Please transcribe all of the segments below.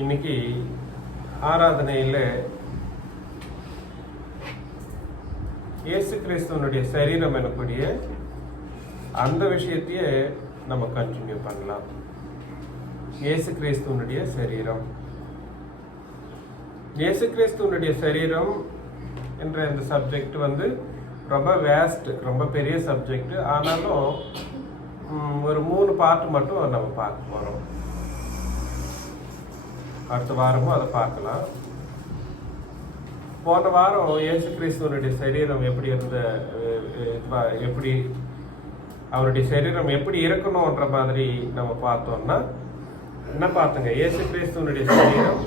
இன்னைக்கு ஆராதனையில் இயேசு கிறிஸ்துவனுடைய சரீரம் எனக்கூடிய அந்த விஷயத்தையே நம்ம கண்டினியூ பண்ணலாம். இயேசு கிறிஸ்துவனுடைய சரீரம், இயேசு கிறிஸ்துவனுடைய சரீரம் என்ற இந்த சப்ஜெக்ட் ரொம்ப வேஸ்ட், ரொம்ப பெரிய சப்ஜெக்ட். ஆனாலும் ஒரு 3 பார்ட் மட்டும் நம்ம பார்க்க போகிறோம். அடுத்த வாரமும் அதை பார்க்கலாம். போன வாரம் இயேசு கிறிஸ்துவனுடைய சரீரம் எப்படி அவருடைய சரீரம் எப்படி இருக்கணும்ன்ற மாதிரி நம்ம பார்த்தோம்னா என்ன பார்த்தோங்க? இயேசு கிறிஸ்துவனுடைய சரீரம்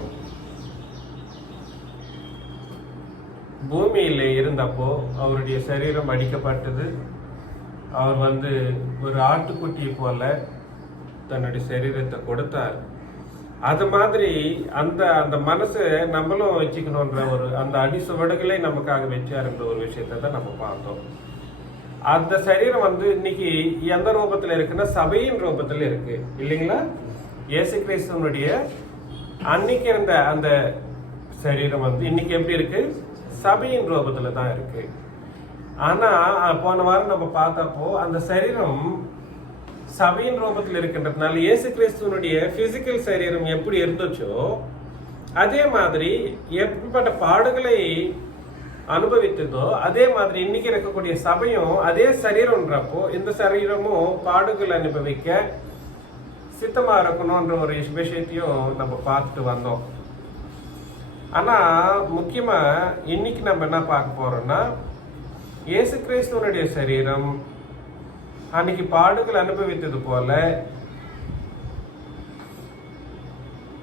பூமியில் இருந்தப்போ அவருடைய சரீரம் அடிக்கப்பட்டது. அவர் ஒரு ஆட்டுக்குட்டி போல தன்னுடைய சரீரத்தை கொடுத்தார். அது மாதிரி அந்த மனசை நம்மளும் வச்சுக்கணுன்ற அந்த அடிசுவடுகளை நமக்காக வச்சாருன்ற ஒரு விஷயத்த தான் நம்ம பார்த்தோம். அந்த சரீரம் இன்னைக்கு எந்த ரூபத்தில் இருக்குன்னா சபையின் ரூபத்தில் இருக்கு, இல்லைங்களா? இயேசு கிறிஸ்துவனுடைய அன்னைக்கு இருந்த அந்த சரீரம் இன்னைக்கு எப்படி இருக்கு? சபையின் ரூபத்துல தான் இருக்கு. ஆனா போன வாரம் நம்ம பார்த்தப்போ அந்த சரீரம் சபையின் ரூபத்தில் இருக்கின்றதுனால இயேசு கிறிஸ்துவனுடைய பிசிக்கல் சரீரம் எப்படி இருந்துச்சோ அதே மாதிரி எப்படிப்பட்ட பாடுகளை அனுபவித்ததோ அதே மாதிரி இன்னைக்கு இருக்கக்கூடிய சபையும் அதே சரீரம்ன்றப்போ இந்த சரீரமும் பாடுகள் அனுபவிக்க சித்தமா இருக்கணும்ன்ற ஒரு விஷயத்தையும் நம்ம பார்த்துட்டு வந்தோம். ஆனா முக்கியமா இன்னைக்கு நம்ம என்ன பார்க்க போறோம்னா, இயேசு கிறிஸ்துவனுடைய சரீரம் அன்னைக்கு பாடுகள் அனுபவித்தது போல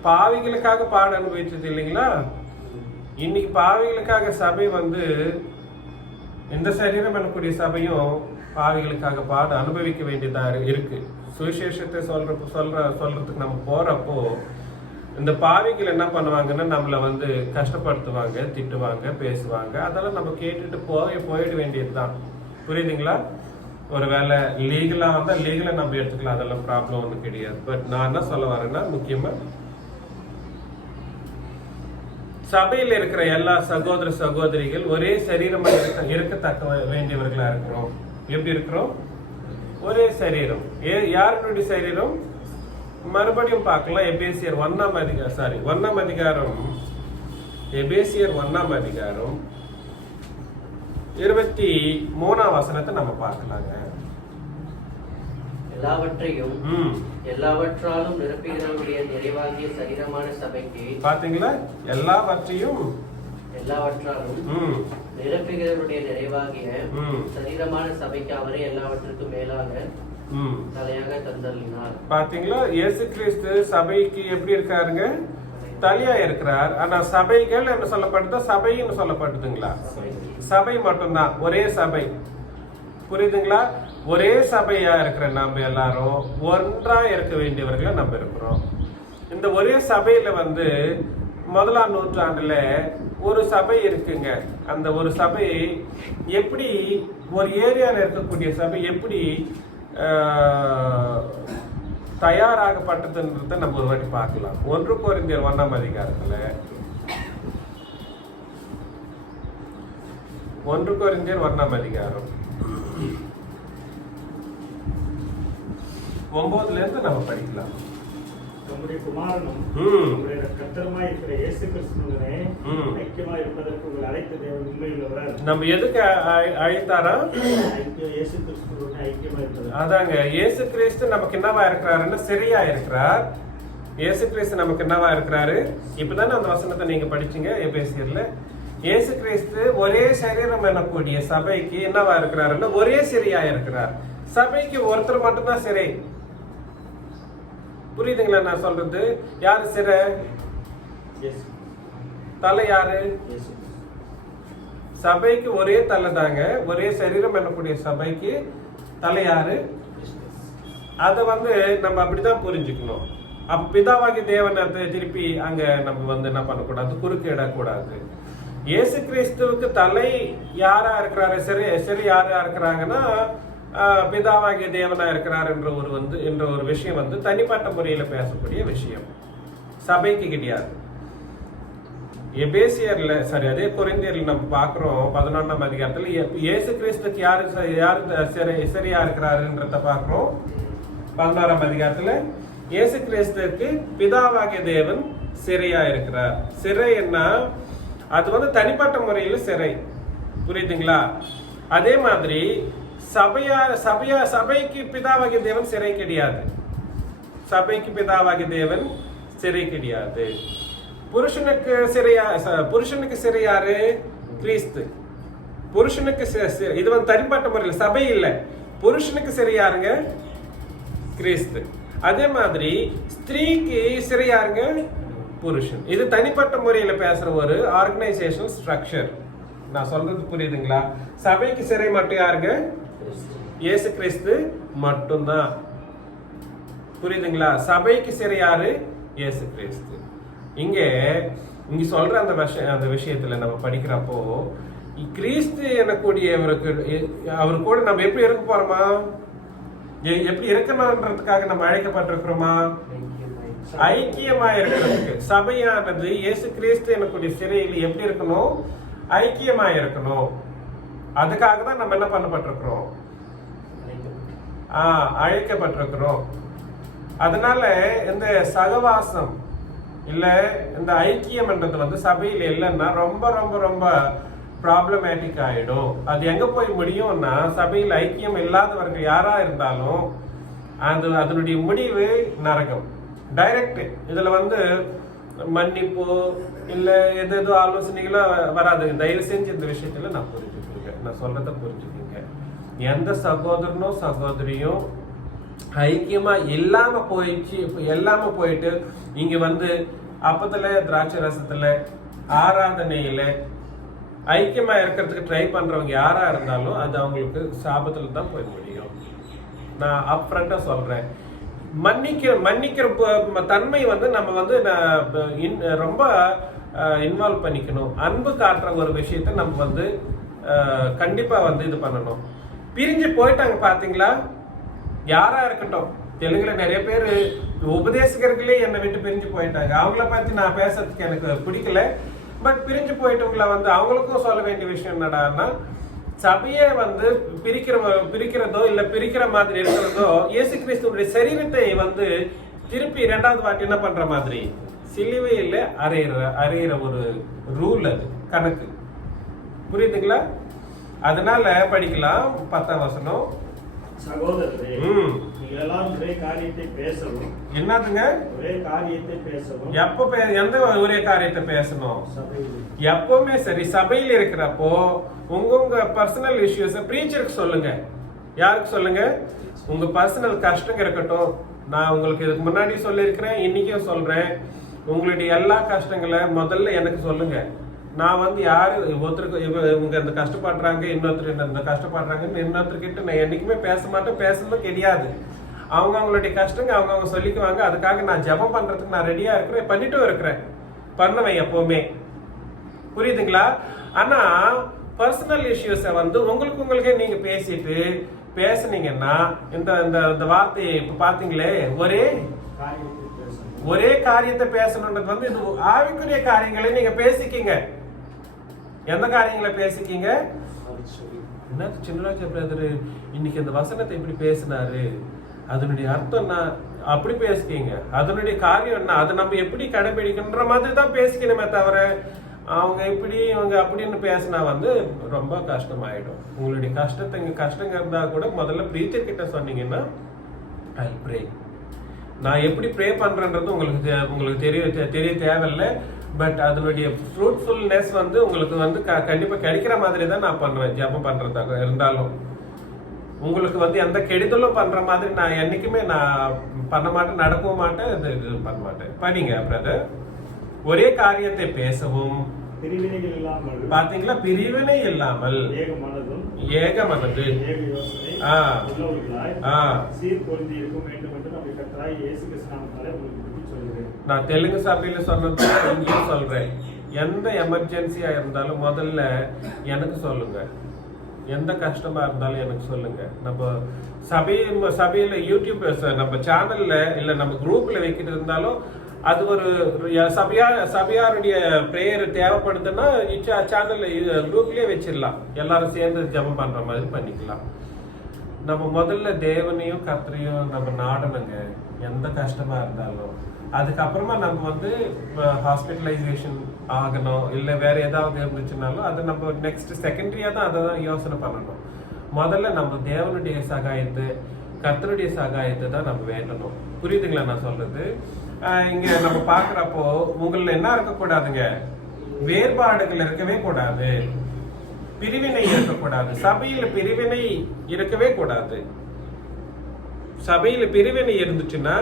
பாவிகளுக்காக பாடு அனுபவிச்சது இல்லைங்களா? இன்னைக்கு பாவிகளுக்காக சபை இந்த சரீரம் எனக்கூடிய சபையும் பாவிகளுக்காக பாடு அனுபவிக்க வேண்டியதா இருக்கு. சுவிசேஷத்தை சொல்றதுக்கு நம்ம போறப்போ இந்த பாவிகள் என்ன பண்ணுவாங்கன்னா நம்மளை கஷ்டப்படுத்துவாங்க, திட்டுவாங்க, பேசுவாங்க. அதெல்லாம் நம்ம கேட்டுட்டு போயிட வேண்டியதுதான். புரியுதுங்களா? ஒருவேளை லீகலா லீகலா நம்ம எடுத்துக்கலாம், அதெல்லாம் ப்ராப்ளம் ஒன்றும் கிடையாது. பட் நான் என்ன சொல்ல வரேன்னா, முக்கியமா சபையில் இருக்கிற எல்லா சகோதர சகோதரிகள் ஒரே சரீரமா இருக்கத்தக்க வேண்டியவர்களா இருக்கிறோம். எப்படி இருக்கிறோம்? ஒரே சரீரம். யாருடைய சரீரம்? மறுபடியும் பார்க்கலாம். எபேசியர் 1ஆம் அதிகாரம் எபேசியர் 1ஆம் அதிகாரம் 23ஆம் வசனத்தை நம்ம பார்க்கலாங்க. எல்லாவற்றாலும் நிரப்புகிறவருடைய நிறைவாகிய சரீரமான சபைக்கு, பாத்தீங்களா? எல்லாவற்றாலும் நிரப்புகிறவருடைய நிறைவாகிய சரீரமான சபைக்கு அவரே எல்லாவற்றுக்கும் மேலாக தலையாக தந்தள்ளினார். பாத்தீங்களா? இயேசு கிறிஸ்து சபைக்கு எப்படி இருக்காருங்க? தலையா இருக்கிறார். ஆனா சபைகள் என்ன சொல்லப்படுதா? சபைன்னு சொல்லப்படுதுங்களா? சபை மட்டும்தான், ஒரே சபை. புரியுதுங்களா? ஒரே சபையா இருக்கிற நம்ம எல்லாரும் ஒன்றா இருக்க வேண்டியவர்களா நம்ம இருக்கிறோம். இந்த ஒரே சபையில 1ஆம் நூற்றாண்டுல ஒரு சபை இருக்குங்க. அந்த ஒரு சபை எப்படி, ஒரு ஏரியால இருக்கக்கூடிய சபை எப்படி தயாராகப்பட்டதுன்றத நம்ம ஒரு வாட்டி பார்க்கலாம். 1 கொரிந்தியர் 1ஆம் அதிகாரத்துல 1 கொரிந்தியர் 1ஆம் அதிகாரம் 9ல இருந்து நம்ம படிக்கலாம். நம்முடைய குமாரனும் நம்முடைய கர்த்தருமாய் இருக்கிற இயேசு கிறிஸ்துவுடனே ஐக்கியமாய் இருப்பதற்கு உங்களை அழைத்த தேவன் உண்மையுள்ளவர். நம்ம எதுக்கு அழைத்தாரா? இயேசு கிறிஸ்துவுடனே ஐக்கியமாய் இருப்பது. அதாங்க, இயேசு கிறிஸ்து நமக்கு என்னவா இருக்கிறாருன்னா சரியா இருக்கிறார். இயேசு கிறிஸ்து நமக்கு என்னவா இருக்கிறாரு? இப்பதானே அந்த வசனத்தை நீங்க படிச்சீங்க எபேசியர்ல. இயேசு கிறிஸ்து ஒரே சரீரம் எனக்கூடிய சபைக்கு என்னவா இருக்கிறாருன்னா ஒரே சரியா இருக்கிறார். சபைக்கு ஒருத்தர் மட்டும்தான் சிறை. புரியுதுங்களா நான் சொல்றது? யாரு சிறை? தலை யாரு? சபைக்கு ஒரே தலை தாங்க. ஒரே சரீரம் எனக்கூடிய சபைக்கு தலை யாரு? அத நம்ம அப்படிதான் புரிஞ்சுக்கணும். அப்ப பிதாவாகி தேவன் திருப்பி அங்க நம்ம என்ன பண்ணக்கூடாது? குறுக்கிடக்கூடாது. இயேசு கிறிஸ்துவுக்கு தலை யாரா இருக்கிறாரு? சரி யாரா இருக்கிறாங்கன்னா பிதாவாகிய தேவனா இருக்கிறார் என்ற ஒரு விஷயம் தனிப்பட்ட முறையில பேசக்கூடிய விஷயம். சபைக்கு கிடையாது. எபேசியர்ல அதே கொரிந்தியர்ல நம்ம பார்க்கிறோம் 11ஆம் அதிகாரத்துல இயேசு கிறிஸ்துக்கு யாரு சிறையா இருக்கிறாருன்றத பார்க்கிறோம். 16ஆம் அதிகாரத்துல இயேசு கிறிஸ்துக்கு பிதாவாகிய தேவன் சிறையா இருக்கிறார். சிறை என்ன? அது தனிப்பட்ட முறையில் சிறை, புரியுதுங்களா? அதே மாதிரி சபைக்கு பிதாவாகிய தேவன் சிறை கிடையாது. சபைக்கு பிதாவாகிய தேவன் சிறை கிடையாது. புருஷனுக்கு சிறை யாரு? கிறிஸ்து. புருஷனுக்கு இது தனிப்பட்ட முறையில், சபை இல்லை. புருஷனுக்கு சிறை யாருங்க? கிறிஸ்து. அதே மாதிரி ஸ்திரீக்கு சிறை யாருங்க? புருஷன். இது தனிப்பட்ட முறையில பேசுற ஒரு ஆர்கனைசேஷன் ஸ்ட்ரக்சர். நான் சொல்றது புரியுதுங்களா? சபைக்கு சிறை மட்டும் யாருங்க? இயேசு கிறிஸ்து மட்டும்தான். புரியுதுங்களா? சபைக்கு சிறை யாரு? இயேசு கிறிஸ்து. இங்க சொல்ற அந்த விஷயத்துல நம்ம படிக்கிறப்போ கிறிஸ்து எனக்கூடியவருக்கு அவரு கூட நம்ம எப்படி இருக்க போறோமா? எப்படி இருக்கணும்ன்றதுக்காக நம்ம அழைக்கப்பட்டிருக்கிறோமா? ஐக்கியமா இருக்கிறதுக்கு. சபையானது இயேசு கிறிஸ்து எனக்கூடிய சிறையில் எப்படி இருக்கணும்? ஐக்கியமா இருக்கணும். அதுக்காக தான் நம்ம என்ன பண்ணப்பட்டிருக்கிறோம்? அழைக்கப்பட்டிருக்கிறோம். அதனால இந்த சகவாசம் இல்ல இந்த ஐக்கியம் என்றது சபையில் இல்லைன்னா ரொம்ப ரொம்ப ரொம்ப ப்ராப்ளமேட்டிக் ஆயிடும். அது எங்க போய் முடியும்னா, சபையில் ஐக்கியம் இல்லாதவர்கள் யாரா இருந்தாலும் அதனுடைய முடிவு நரகம். டைரக்ட். இதுல மன்னிப்பு இல்ல எதோ ஆலோசனைகளோ வராது. தயவு செஞ்சு இந்த விஷயத்துல நான் சொல்றத புரிஞ்சுக்கீங்க. எந்த சகோதரனும் சகோதரியும் ஐக்கியமா இல்லாம போயிட்டு இங்க அப்பத்துல திராட்சை ரசத்துல ஆராதனையில ஐக்கியமா இருக்கிறதுக்கு ட்ரை பண்றவங்க யாரா இருந்தாலும் அது அவங்களுக்கு சாபத்துல தான் போய் முடியும். நான் அப்ரண்டா சொல்றேன். மன்னிக்கிற தன்மை நம்ம ரொம்ப இன்வால்வ் பண்ணிக்கணும். அன்பு காட்டுற ஒரு விஷயத்த நம்ம கண்டிப்பா இது பண்ணணும். பிரிஞ்சு போயிட்டாங்க பாத்தீங்களா? யாரா இருக்கட்டும், தெலுங்குல நிறைய பேர் உபதேசகர்களே என்னை விட்டு பிரிஞ்சு போயிட்டாங்க. அவங்கள பத்தி நான் பேசுறதுக்கு எனக்கு பிடிக்கல. பட் பிரிஞ்சு போயிட்டவங்கள அவங்களுக்கும் சொல்ல வேண்டிய விஷயம் என்னடான்னா, சபையை பிரிக்கிறதோ இல்ல பிரிக்கிற மாதிரி இருக்கிறதோ இயேசு கிறிஸ்துவோட சரீரத்தை திருப்பி 2வது வாட்டி என்ன பண்ற மாதிரி சிலுவையில அறையிற ஒரு ரூல், அது கணக்கு. புரியுதுங்களா? அதனால படிக்கலாம் 10ஆம் வசனம். சகோதரரே, நீங்கள் எல்லாம் ஒரே காரியத்தை பேசவும். என்னதுங்க? ஒரே காரியத்தை பேசவும். எந்த ஒரே காரியத்தை பேசணும்? எப்பவுமே சரி, சபையில் இருக்கிறப்போ உங்க பர்சனல் இஷ்யூஸ் பிரீச்சருக்கு சொல்லுங்க. யாருக்கு சொல்லுங்க? உங்க பர்சனல் கஷ்டம் இருக்கட்டும். நான் உங்களுக்கு இதுக்கு முன்னாடி சொல்லியிருக்கிறேன், இன்னைக்கும் சொல்றேன். உங்களுடைய எல்லா கஷ்டங்களை முதல்ல எனக்கு சொல்லுங்க. நான் யாரு ஒருத்தருக்கு இவங்க இந்த கஷ்டப்படுறாங்க, இன்னொருத்தர் இந்த கஷ்டப்படுறாங்கன்னு இன்னொருத்தர்கிட்ட நான் என்னைக்குமே பேச மாட்டேன், பேசணும் கிடையாது. அவங்களுடைய கஷ்டங்க அவங்க சொல்லிக்குவாங்க. அதுக்காக நான் ஜெபம் பண்றதுக்கு நான் ரெடியா இருக்கிறேன், பண்ணிட்டும் இருக்கிறேன், பண்ணுவேன் எப்பவுமே. புரியுதுங்களா? ஆனா பர்சனல் இஷ்யூஸை உங்களுக்கே நீங்க பேசுனீங்கன்னா இந்த வார்த்தையை இப்ப பாத்தீங்களே, ஒரே காரியத்தை பேசணுன்றது இது ஆவிக்குரிய காரியங்களை நீங்க பேசிக்கீங்க. எந்த காரியங்களை பேசிக்கீங்க? என்ன சின்னராஜ பிரதர் இன்னைக்கு இந்த வசனத்தை இப்படி பேசினாரு, அதனுடைய அர்த்தம் என்ன? அப்படி பேசிக்கீங்க. அதனுடைய காரியம் என்ன? அதை நம்ம எப்படி கடைபிடிக்கணுன்ற மாதிரி தான் பேசிக்கணுமே தவிர அவங்க இப்படி இவங்க அப்படின்னு பேசினா ரொம்ப கஷ்டமாயிடும். உங்களுடைய கஷ்டங்க இருந்தா கூட முதல்ல பிரீச்சர் கிட்ட சொன்னீங்கன்னா ஐ ப்ரே. நான் எப்படி ப்ரே பண்றேன்றது உங்களுக்கு தெரிய தேவையில்லை. பட் அதனுடைய ஃப்ரூட்ஃபுல்னஸ் உங்களுக்கு கண்டிப்பா கிடைக்கிற மாதிரி தான் நான் பண்ணுவேன். ஜெபம் பண்றதாக இருந்தாலும் உங்களுக்கு எந்த கெடுதலும் பண்ற மாதிரி நான் என்னைக்குமே நான் பண்ண மாட்டேன், நடக்கவும் மாட்டேன், இது பண்ண மாட்டேன். படிங்க பிரதர். ஒரே காரியத்தை பேசவும், பிரிவினைகள் இல்லாமல். பாத்தீங்களா? பிரிவினை இல்லாமல் ஏக மனது நான் தெலுங்கு சபையில சொன்னது இங்கேயும் சொல்றேன். எந்த எமர்ஜென்சியா இருந்தாலும் முதல்ல எனக்கு சொல்லுங்க. எந்த கஷ்டமா இருந்தாலும் எனக்கு சொல்லுங்க. நம்ம சபையில யூடியூப் நம்ம சேனல்ல இல்ல நம்ம குரூப்ல வைக்கிட்டு இருந்தாலும் அது ஒரு சபையாருடைய பிரேயர் தேவைப்படுதுன்னா சேனல் குரூப்லயே வச்சிடலாம், எல்லாரும் சேர்ந்து ஜெபம் பண்ற மாதிரி பண்ணிக்கலாம். நம்ம முதல்ல தேவனையும் கர்த்தரையும் நம்ம நாடணுங்க, எந்த கஷ்டமா இருந்தாலும். அதுக்கப்புறமா நம்ம வந்து ஹாஸ்பிட்டலைசேஷன் ஆகணும், இல்லை வேற ஏதாவது இருந்துச்சுனாலும் அது நம்ம நெக்ஸ்ட் செகண்டரியா தான் அதை தான் யோசனை பண்ணணும். முதல்ல நம்ம தேவனுடைய சகாயத்தை, கர்த்தருடைய சகாயத்தை தான் நம்ம வேண்டணும். புரியுதுங்களா நான் சொல்றது? இங்க நம்ம பாக்குறப்போ உங்கள என்ன இருக்கக்கூடாதுங்க, வேறுபாடுகள் இருக்கவே கூடாது, பிரிவினை இருக்கக்கூடாது. சபையில பிரிவினை இருக்கவே கூடாது. சபையில பிரிவினை இருந்துச்சுன்னா,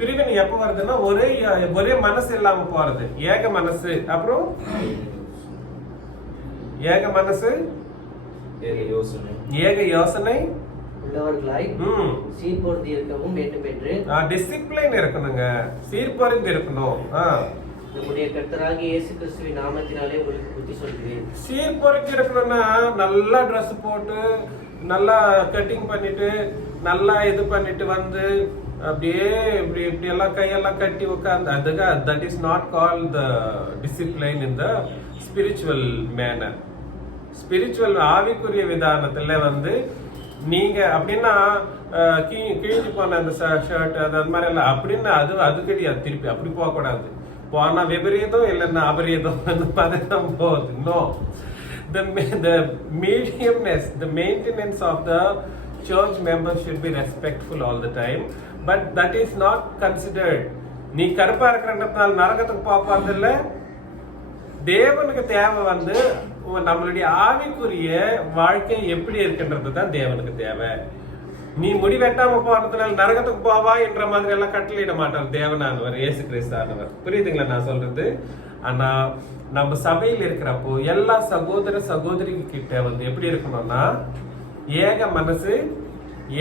பிரிவினை எப்ப வருதுன்னா ஒரே மனசு இல்லாம போறது, ஏக மனசு. அப்புறம் ஏக மனசு, ஏக யோசனை உள்ளவர்களாய் சீர்பொருந்தி இருக்கவும் வேண்டும் என்று டிசிப்ளின் இருக்கணுங்க, சீர்பொருந்தி இருக்கணும். நம்முடைய கர்த்தராகிய இயேசு கிறிஸ்துவின் நாமத்தினாலே உங்களுக்கு புத்தி சொல்கிறேன். சீர்பொருந்தி இருக்கணும்னா நல்லா ட்ரெஸ் போட்டு நல்லா கட்டிங் பண்ணிட்டு நல்லா இது பண்ணிட்டு வந்து அப்படியே இப்படி இப்படி எல்லாம் கையெல்லாம் கட்டி உட்காந்து, அதுக்கு that is not call the discipline in the spiritual manner. Spiritual ஆவிக்குரிய விதானத்துல வந்து நீங்க அப்படின்னா கிழிஞ்சு போன அந்த ஷர்ட் அது மாதிரி எல்லாம் அப்படின்னு அது கிடையாது. திருப்பி அப்படி போகக்கூடாது. போனா விபரீதம் இல்லைன்னா அபரீதம் அந்த மாதிரி தான் போகுது. No, the mediumness, the maintenance of the church members should be respectful all the time, but that is not considered. நீ கருப்பா இருக்கிறன்றதுனால நரகத்துக்கு போறது இல்ல. தேவனுக்கு தேவை வந்து நம்மளுடைய ஆவிக்குரிய வாழ்க்கை எப்படி இருக்குன்றது தான் தேவனுக்கு தேவை. நீ முடி வெட்டாம போறதுனால நரகத்துக்கு போவா என்ற மாதிரி எல்லாம் கட்டளையிட மாட்டார் தேவனானவர், இயேசு கிறிஸ்தானவர். புரியுதுங்களா நான் சொல்றது? ஆனா நம்ம சபையில் இருக்கிறப்போ எல்லா சகோதர சகோதரி கிட்ட வந்து எப்படி இருக்கணும்னா ஏக மனசு,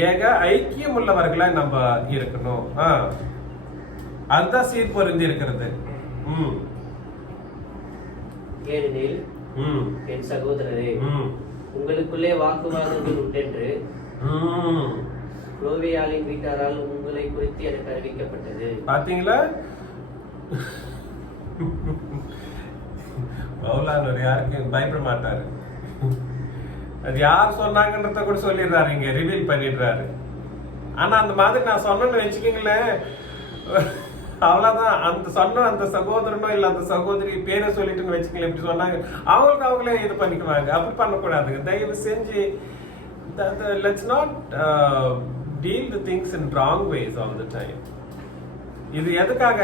ஏக ஐக்கியம் உள்ளவர்களா நம்ம இருக்கணும். அதுதான் சீர்பொருந்தி இருக்கிறது. ஏனெனில் என் சகோதரரே, உங்களுக்குள்ளே வாக்குவாதங்கள் உண்டென்று குளோவியாலின் வீட்டாரால் உங்களை குறித்து எனக்கு அறிவிக்கப்பட்டது. பாத்தீங்களா? பவுலானவர் யாருக்கு பயப்பட மாட்டாரு. அது யார் சொன்னாங்கன்றத கூட சொல்லிடுறாரு, இங்க ரிவீல் பண்ணிடுறாரு. ஆனா அந்த மாதிரி நான் சொன்னேன்னு வச்சுக்கீங்களேன், அவ்வளவுதான். அந்த சொன்ன அந்த சகோதரனோ இல்ல அந்த சகோதரி பேரை சொல்லிட்டுன்னு வச்சுக்கல, இப்படி சொன்னாங்க அவங்களுக்கு அவங்களே இது பண்ணிக்குவாங்க. அப்படி பண்ணக்கூடாதுங்க. தயவு செஞ்சு let's not deal the things in wrong ways all the time. இது எதுக்காக?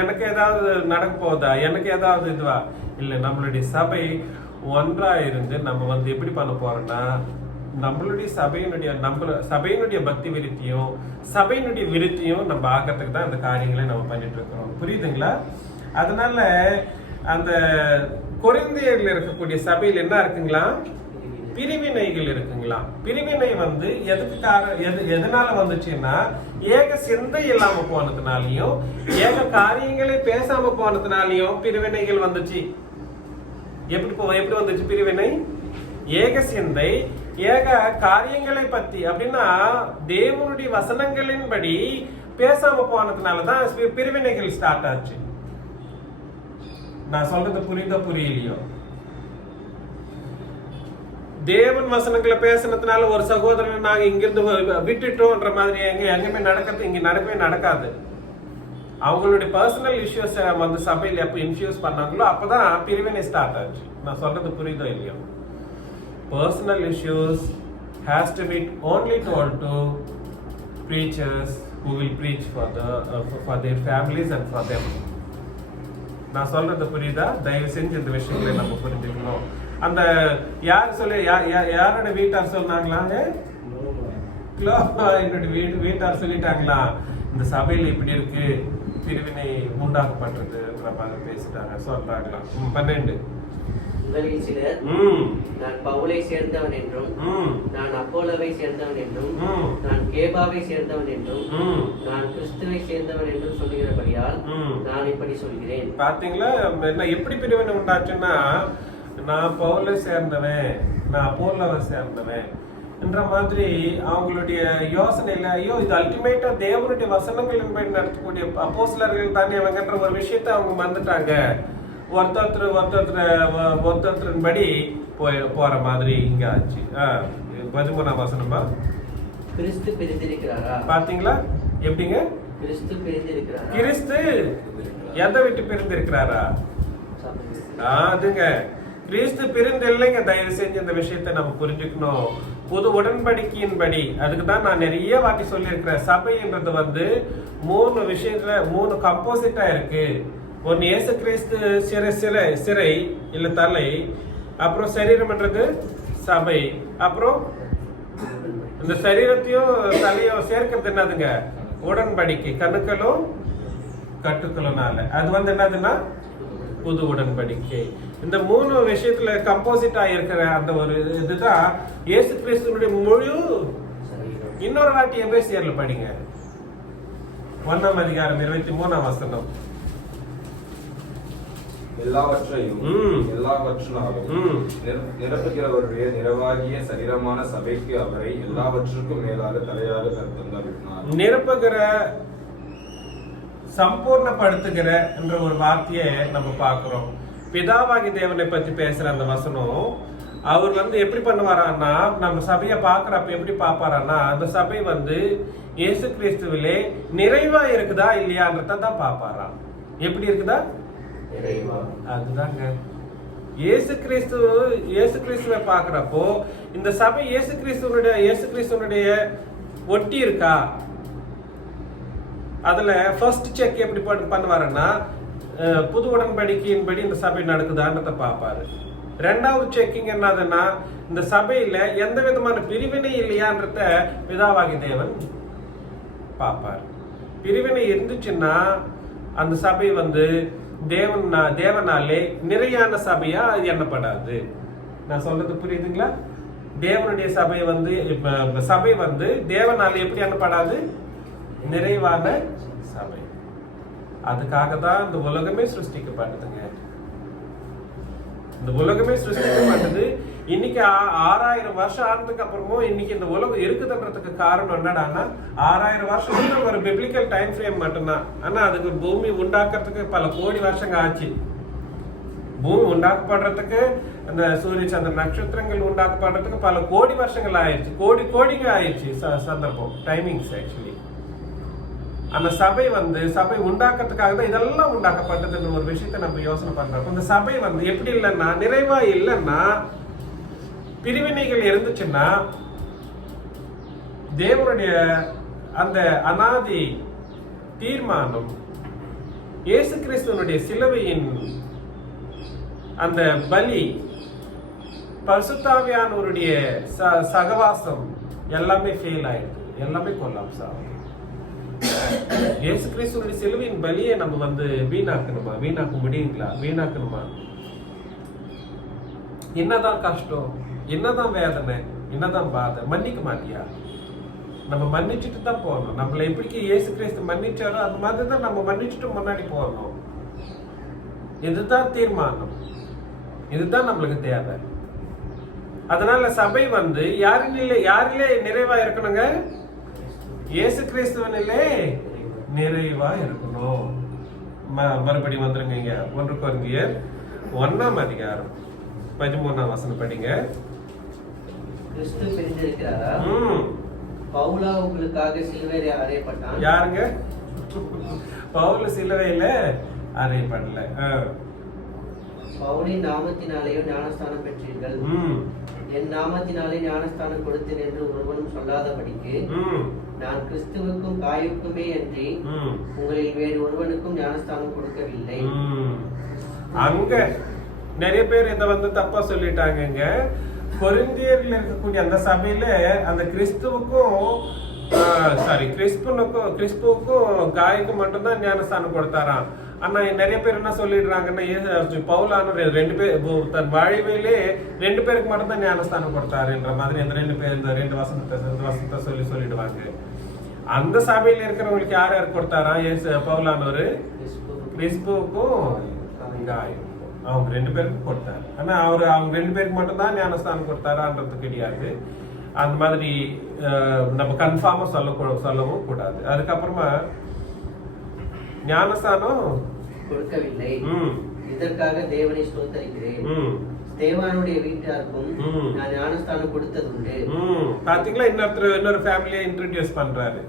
எனக்கு ஏதாவது நடக்க போதா, எனக்கு ஏதாவது இதுவா இல்ல. நம்மளுடைய சபை ஒன்றா இருந்து நம்ம வந்து எப்படி பண்ண போறோம்னா, நம்மளுடைய சபையினுடைய பக்தி விருத்தியும் சபையினுடைய விருத்தியும் நம்ம ஆக்கிறதுக்கு தான் அந்த காரியங்களை நம்ம பண்ணிட்டு இருக்கிறோம். புரியுதுங்களா? அதனால அந்த கொரிந்தியர்ல இருக்கக்கூடிய சபையில் என்ன இருக்குங்களா? பிரிவினைகள் இருக்குங்களா? பிரிவினை வந்து எதனால வந்துச்சுன்னா ஏக சிந்தை இல்லாம போனதுனாலையும் ஏக காரியங்களை பேசாம போனதுனாலையும் பிரிவினைகள் வந்துச்சு. எப்படி வந்துச்சு பிரிவினை? ஏக சிந்தை, ஏக காரியங்களை பத்தி அப்படின்னா தேவனுடைய வசனங்களின்படி பேசாம போனதுனாலதான் பிரிவினைகள் ஸ்டார்ட் ஆச்சு. நான் சொல்றது புரியலையோ? தேவன் வசனங்களை பேசினதுனால ஒரு சகோதரன் நாங்க இங்கிருந்து விட்டுட்டோம்ன்ற மாதிரி எங்கேயுமே நடக்கிறது இங்க நடக்காது. அவங்களுடைய பர்சனல் இஷ்யூஸ் வந்து சபையில் எப்ப இன்ஃபியூஸ் பண்ணாங்களோ அப்பதான் பிரிவினை ஸ்டார்ட் ஆச்சு. நான் சொல்றது புரியுதோ இல்லையோ? Personal issues has to be only told to preachers who will preach for their families and for them. நான் சொல்றது புரியுதா? தயவு செஞ்சு இந்த விஷயங்களை நம்ம புரிஞ்சுக்கணும். அந்த யாரோட வீட்டார் சொன்னாங்களா? என்னுடைய வீட்டார் சொல்லிட்டாங்களா இந்த சபையில இப்படி இருக்கு, பிரிவினை உண்டாக்கப்பட்டதுன்ற மாதிரி பேசிட்டாங்க, சொல்றாங்களா? 12 உங்களில் சிலர் நான் பவுலை சேர்ந்தவன் என்றும் நான் அப்போலோவை சேர்ந்தவன் என்றும் நான் கேபாவை சேர்ந்தவன் என்றும் நான் கிறிஸ்துவை சேர்ந்தவன் என்றும் சொல்லுகிறபடியால் நான் இப்படி சொல்கிறேன். பாத்தீங்களா என்ன எப்படி பிரிவினை உண்டாச்சுன்னா, நான் பவுலை சேர்ந்தவன், நான் அப்போலோவை சேர்ந்தவன், என்ற மாதிரி அவங்களுடைய யோசனையில ஐயோ இது அல்டிமேட்டா தேவனுடைய வசனங்களின்படி நடத்தக்கூடிய அப்போஸ்தலர்கள் தானே அவங்கன்ற ஒரு விஷயத்தை அவங்க மறந்துட்டாங்க. ஒருத்தரின் படி போற மாதிரி இங்க ஆச்சு. 13ஆம் வசனமா கிறிஸ்து பிரிந்திருக்கிறாரா? பாத்தீங்களா எப்படிங்க? கிறிஸ்து பிரிந்திருக்கிறாரா? கிறிஸ்து எதை விட்டு பிரிந்திருக்கிறாரா? அதுங்க கிறிஸ்து பிரிந்து இல்லைங்க. தயவு செஞ்சு இந்த விஷயத்தை நம்ம புரிஞ்சுக்கணும். புது உடன்படிக்கையின்படி அதுக்கு தான் நான் நிறைய வாட்டி சொல்லியிருக்கிறேன். சபைன்றது வந்து 3 விஷயத்துல 3 கம்போசிட்டா இருக்கு. ஒன்னு இயேசு கிறிஸ்து சிறை இல்ல தலை, அப்புறம் சரீரம்ன்றது சபை, அப்புறம் இந்த சரீரத்தையும் தலையும் சேர்க்கிறது என்னதுங்க? உடன்படிக்கை, கணுக்களும் கட்டுக்களும்னால அது வந்து என்னதுன்னா புது உடன்படிக்கை. இந்த 3 விஷயத்துல கம்போசிட் ஆகியிருக்கிற அந்த ஒரு இதுதான் இயேசு கிறிஸ்துனுடைய முழு. இன்னொரு வாட்டி எபேசியர்ல படிங்க 1ஆம் அதிகாரம் 23ஆம் வசனம். எல்லாவற்றையும் எல்லாவற்றினாலும் நிரப்புகிறவருடைய நிறைவாகிய சரீரமான சபைக்கு அவரை எல்லாவற்றுக்கும் மேலாக தலையாக தந்தார். நிரப்புகிற, சம்பூர்ணப்படுத்துகிற என்ற ஒரு வார்த்தையை நம்ம பார்க்கிறோம். பிதாவாகி தேவனை பத்தி பேசுற அந்த வசனம் அவர் வந்து எப்படி பண்ணுவாரான்னா, நம்ம சபையை பார்க்கிறப்ப எப்படி பார்ப்பாரான்னா, அந்த சபை வந்து இயேசு கிறிஸ்துவிலே நிறைவா இருக்குதா இல்லையான்றதான் பார்ப்பாராம். எப்படி இருக்குதா? அதுதாங்க இயேசு கிறிஸ்துவை பார்க்கிறப்போ இந்த சபை இயேசு கிறிஸ்துவனுடைய ஒட்டி இருக்கா? அதுல ஃபர்ஸ்ட் செக் எப்படி பண்ணுவாருன்னா, புது உடன்படிக்கையின்படி இந்த சபை நடக்குதான்றத பார்ப்பாரு. 2வது செக்கிங் என்னதுன்னா, இந்த சபையில எந்த விதமான பிரிவினை இல்லையான்றத பிதாவாகி தேவன் பார்ப்பார். பிரிவினை இருந்துச்சுன்னா அந்த சபை வந்து தேவனாலே நிறையான சபையா எண்ணப்படாது. நான் சொல்றது புரியுதுங்களா? தேவனுடைய சபை வந்து சபை வந்து தேவனாலே எப்படி எண்ணப்படாது? நிறைவான சபை. அதுக்காக தான் இந்த உலகமே சிருஷ்டிக்கப்பட்டதுங்க. இந்த உலகமே சிருஷ்டிக்கப்பட்டது. இன்னைக்கு 6000 வருஷம் ஆனதுக்கு அப்புறமும் இன்னைக்கு இந்த உலகம் இருக்குதுன்றதுக்கு காரணம் என்னடான்னா, 6000 வருஷம் ஒரு பிப்ளிக்கல் டைம் ஃப்ரேம் மட்டும்தான். ஆனா அதுக்கு பூமி உண்டாக்குறதுக்கு பல கோடி வருஷங்க ஆச்சு. பூமி உண்டாக்கப்படுறதுக்கு, அந்த சூரிய சந்திர நட்சத்திரங்கள் உண்டாக்கப்படுறதுக்கு பல கோடி வருஷங்கள் ஆயிடுச்சு. கோடிங்க ஆயிடுச்சு சந்தர்ப்பம், டைமிங்ஸ் ஆக்சுவலி. அந்த சபை வந்து சபை உண்டாக்குறதுக்காக தான் இதெல்லாம் உண்டாக்கப்பட்டதுன்னு ஒரு விஷயத்தை நம்ம யோசனை பண்றோம். இந்த சபை வந்து எப்படி இல்லைன்னா, நிறைவா இல்லைன்னா, பிரிவினைகள் இருந்துச்சுன்னா, தேவனுடைய அந்த அனாதி தீர்மானம், இயேசு கிறிஸ்துவனுடைய சிலுவையின் அந்த பலி, பரிசுத்தாவியானவருடைய சகவாசம் எல்லாமே ஃபெயில் ஆயிடுது, எல்லாமே கொல்லாப்ஸ் ஆகும். இயேசு கிறிஸ்துவனுடைய சிலுவையின் பலியை நம்ம வந்து வீணாக்கணுமா? வீணாக்க முடியுங்களா? வீணாக்கணுமா? என்னதான் கஷ்டம், என்னதான் வேதனை, என்னதான் பாதை, மன்னிக்க மாட்டியா? நம்ம மன்னிச்சுட்டு தான் போகணும். நம்மள எப்படி இயேசு கிறிஸ்து மன்னிச்சாரோ அது மாதிரி தான் நம்ம மன்னிச்சுட்டு முன்னாடி போகணும். இதுதான் தீர்மானம், இதுதான் நம்மளுக்கு தேவை. அதனால சபை வந்து யாரிலே நிறைவா இருக்கணுங்க? இயேசு கிறிஸ்துவனிலே நிறைவா இருக்கணும். மறுபடியும் வந்துருங்க. 1 கொரிந்தியர் 1ஆம் அதிகாரம் 13ஆம் வசனம் படிங்க. கிறிஸ்து பிரிந்திருக்கிறாரா? பவுலா உங்களுக்காக சிலுவையிலே அறையப்பட்டான். யாருங்க? பவுல் சிலுவையில அறையப்படல. பவுலின் நாமத்தினாலேயோ ஞானஸ்தானம் பெற்றீர்கள். என் நாமத்தினாலே ஞானஸ்தானம் கொடுத்தேன் என்று ஒருவனும் சொல்லாதபடிக்கு நான் கிறிஸ்துவுக்கும் காயுக்குமே அன்றி உங்களில் வேறு ஒருவனுக்கும் ஞானஸ்தானம் கொடுக்கவில்லை. அங்க நிறைய பேர் இதை வந்து தப்பா சொல்லிட்டாங்க. கொரிந்தியர்ல இருக்கக்கூடிய அந்த சபையில அந்த கிறிஸ்துவுக்கும் காய்க்கும் மட்டும்தான் ஞானஸ்தானம் கொடுத்தாராம். ஆனா நிறைய பேர் என்ன சொல்லிடுறாங்கன்னா, பவுலானவர் 2 பேர் தன் வாழ்விலே 2 பேருக்கு மட்டும்தான் ஞானஸ்தானம் கொடுத்தாருன்ற மாதிரி அந்த 2 பேர் இந்த 2 வசனத்தை சொல்லிடுவாங்க. அந்த சபையில இருக்கிறவங்களுக்கு யார் யார் கொடுத்தாரா? பவுலானவர் கிறிஸ்துவுக்கும் காயும் அவங்க 2 பேருக்கும் கொடுத்தாரு. ஆனா அவங்க 2 பேருக்கு மட்டும்தான் ஞானஸ்தானம் கொடுத்தாரான்றது கிடையாது. அந்த மாதிரி நம்ம கன்ஃபார்மா சொல்லவும் கூடாது. அதுக்கப்புறமா ஞானஸ்தானம் கொடுக்கவில்லை. ம் இதற்காக தேவனை ஸ்தோத்தரிக்கிறேன். ம் தேவானுடைய வீட்டாருக்கும் ம். நான் ஞானஸ்தானம் கொடுத்ததுண்டு. பாத்தீங்களா, இன்னொரு ஃபேமிலியை இன்ட்ரோடியூஸ் பண்றாரு.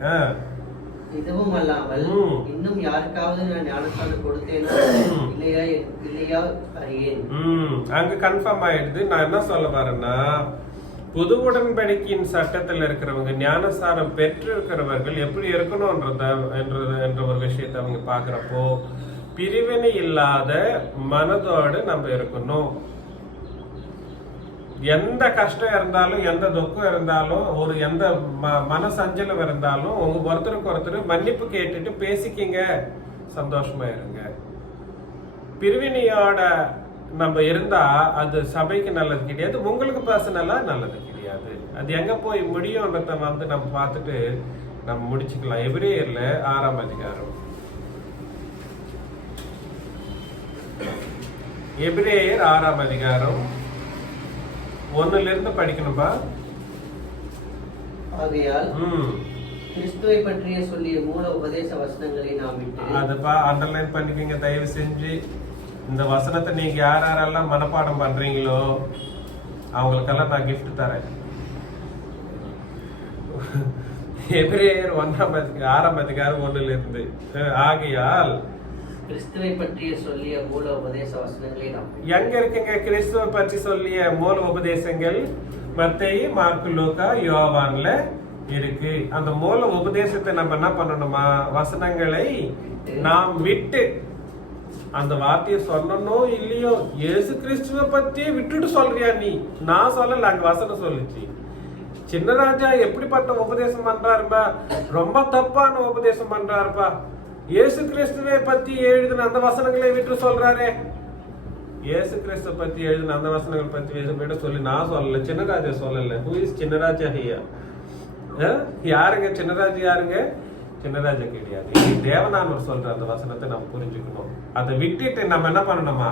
இதுவும் அல்லாமல் ம். இன்னும் யாருக்காவது நான் ஞானஸ்தானம் கொடுத்தேனோ இல்லையா அறியேன். அங்க கன்ஃபார்ம் ஆயிடுது. நான் என்ன சொல்ல வரேன்னா, புது உடன்படிக்கையின் சட்டத்தில் இருக்கிறவங்க, ஞானஸ்தானம் பெற்று இருக்கிறவர்கள் எப்படி இருக்கணும்ன்ற ஒரு விஷயத்தை அவங்க பாக்குறப்போ பிரிவினை இல்லாத மனதோடு நம்ம இருக்கணும். எந்த கஷ்டம் இருந்தாலும், எந்த துக்கம் இருந்தாலும், ஒரு எந்த மனசஞ்சலம் இருந்தாலும் உங்க ஒருத்தருக்கு ஒருத்தர் மன்னிப்பு கேட்டுட்டு பேசிக்கிங்க, சந்தோஷமா இருங்க. பிரிவினையோட நம்ம இருந்தா அது சபைக்கு நல்லது கிடையாது, உங்களுக்கு பர்சனலா நல்லது கிடையாது. அது எங்க போய் முடியும்ன்றத நம்ம பார்த்துட்டு நம்ம முடிச்சுக்கலாம். எபிரேயர்ல 6ஆம் அதிகாரம், எபிரேயர் 6ஆம் அதிகாரம் 1ல இருந்து படிக்கணும்பா. ஆகையால் கிறிஸ்துவை பற்றிய சொல்லிய மூல உபதேச வசனங்களை நாம் விட்டு அதுப்பா அண்டர்லைன் பண்ணிக்கங்க தயவு செஞ்சு. இந்த வசனத்தை நீங்க யாரெல்லாம் மனப்பாடம் பண்றீங்களோ அவங்களுக்கெல்லாம் நான் கிஃப்ட் தரேன். எபிரேயர் 6ஆம் அதிகாரம் 1ல இருந்து. ஆகையால் கிறிஸ்துவை பற்றிய சொல்லிய மூல உபதேச வசனங்களை நாம் எங்க இருக்குங்க கிறிஸ்துவை பற்றி சொல்லிய மூல உபதேசங்கள்? மத்தேயு, மார்க்கு, லூக்கா, யோவான்ல இருக்கு. அந்த மூல உபதேசத்தை நம்ம என்ன பண்ணணுமா, வசனங்களை நாம் விட்டு, அந்த வார்த்தையை சொல்லணும் இல்லையோ, இயேசு கிறிஸ்துவ பத்தி விட்டுட்டு சொல்றியா நீ? நான் சொல்லல, அங்க வசனம் சொல்லுச்சு. சின்னராஜா எப்படிப்பட்ட உபதேசம் பண்றாருப்பா, ரொம்ப தப்பான உபதேசம் பண்றாருப்பா, இயேசு கிறிஸ்துவை பத்தி எழுதின அந்த வசனங்களை விட்டு சொல்றாரு. இயேசு கிறிஸ்துவ பத்தி எழுதின அந்த வசனங்கள் பத்தி விட சொல்லி நான் சொல்லல, சின்னராஜா சொல்லல. Who is Chinnaraja here? யாருங்க சின்னராஜா? யாருங்க சின்னராஜா? கிடையாது. தேவனானவர் சொல்ற அந்த வசனத்தை நம்ம புரிஞ்சுக்கணும். அதை விட்டுட்டு நம்ம என்ன பண்ணணுமா,